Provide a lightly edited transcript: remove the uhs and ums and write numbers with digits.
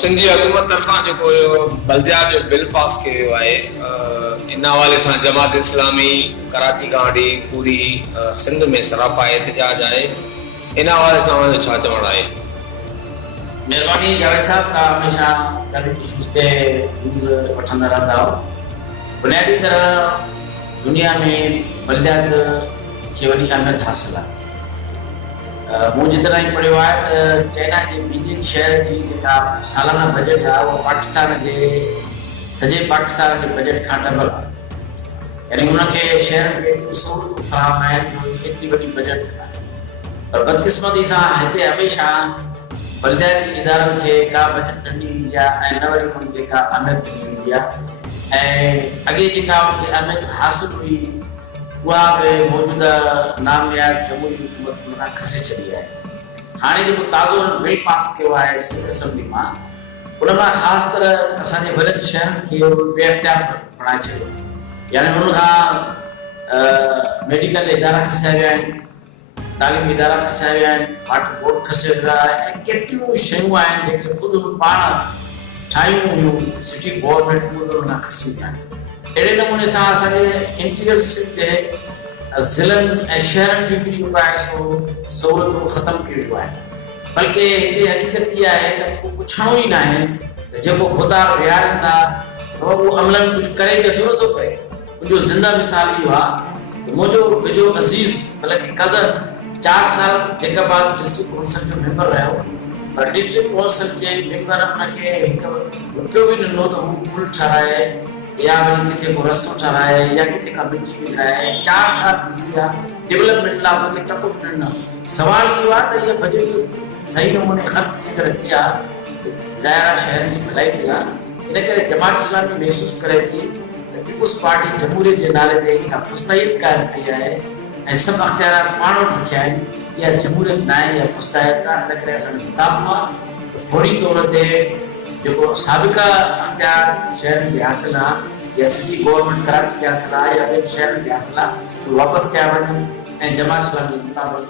सिंधी हुकूमत तरफां जेको बल्दियात जो बिल पास कयो आहे, इन हवाले सां जमात इस्लामी कराची खां वठी पूरी सिंध में सरापा एहतजाज आहे। इन हवाले सां उनजो छा चवणु आहे? मेहरबानी जावेद साहब, तव्हां हमेशा ॾाढी ख़ुशूस ते न्यूज़ वठंदा रहंदा आहियो। बुनियादी तरह दुनिया में बल्दियात खे वॾी अहमियत हासिल आहे। मूं जेतिरा ई पढ़ियो आहे त चाइना जे बीजिंग शहर जी जेका सालाना बजट आहे उहा पाकिस्तान जे सॼे पाकिस्तान जे बजट खां डबल आहे। यानी उनखे शहर में एतिरियूं सहूलियतूं फराहम आहिनि जो एतिरी वॾी बजट आहे। पर बदकिस्मती सां हिते हमेशह बल्दियाती इदारनि खे का बजट न ॾिनी वेंदी आहे ऐं न वरी उन्हनि खे का अहमियत ॾिनी वेंदी आहे। ऐं अॻे जेका उनखे अहमियत हासिल हुई उहा बि मौजूदा नामियात जमहूरी हुकूमत मां खसे छॾी आहे। हाणे जेको ताज़ो बिल पास कयो आहे सिंध असेंबली मां, उन मां ख़ासि तरह असांजे वॾनि शहरनि खे बेइख्तियार बणाए छॾियो। यानी हुन खां मेडिकल इदारा खसाया विया आहिनि, तालीमी इदारा खसाया विया आहिनि, वाटर बोर्ड खसियो वियो आहे ऐं केतिरियूं शयूं आहिनि जेके ख़ुदि पाण ठाहियूं हुयूं सिटी गवर्नमेंट उन खां खसियूं विया आहिनि। अहिड़े नमूने सां असांजे इंटीरियर सिंध जे ज़िलनि ऐं शहरनि जूं बि जेको आहे सो सहूलियतूं ख़तमु कयूं वियूं आहिनि। बल्कि हिते हक़ीक़त इहा आहे त को पुछणो ई न आहे त जेको ख़ुदा विहारनि था उहो अमलनि कुझु करे नथो करे। मुंहिंजो ज़िंदा मिसाल इहो आहे त मुंहिंजो वेझो अज़ीज़ बल्कि कज़न 4 साल जैकबाद डिस्ट्रिक्ट काउंसिल जो मेंबर रहियो, पर डिस्ट्रिक्ट काउंसिल जे मेंबर उनखे हिकु रुपयो बि ॾिनो त हू पुल ठाराए या वरी किथे को रस्तो ठाराए या किथे का मिट्टी विझाए। 4 साल गुज़री विया, डेवलपमेंट लाइ उनखे टको बि न ॾिनो। सुवाल इहो आहे त इहे बजट सही नमूने ख़र्च थी करे थी आहे ज़ाहिरा शहर जी भलाई थी आहे। इन करे जमात इस्लामी महसूसु करे थी त पीपुल्स पार्टी जमहूरियत जे नाले ते हिकु फुस्तैयत क़ाइमु कई आहे ऐं सभु अख़्तियारात पाण वटि रखिया आहिनि। इहा जमहूरियत न आहे, इहा फुस्तैयत आहे। इन करे असांजो मुतालबो आहे फौरी तौर ते जेको साबिक़ा अख़्तियार शहर खे हासिल आहे या सिटी गवर्नमेंट कराची खे हासिल आहे या ॿियनि शहरनि खे हासिल आहे, वापसि कया वञनि ऐं जमात इस्लामी मुताबिक़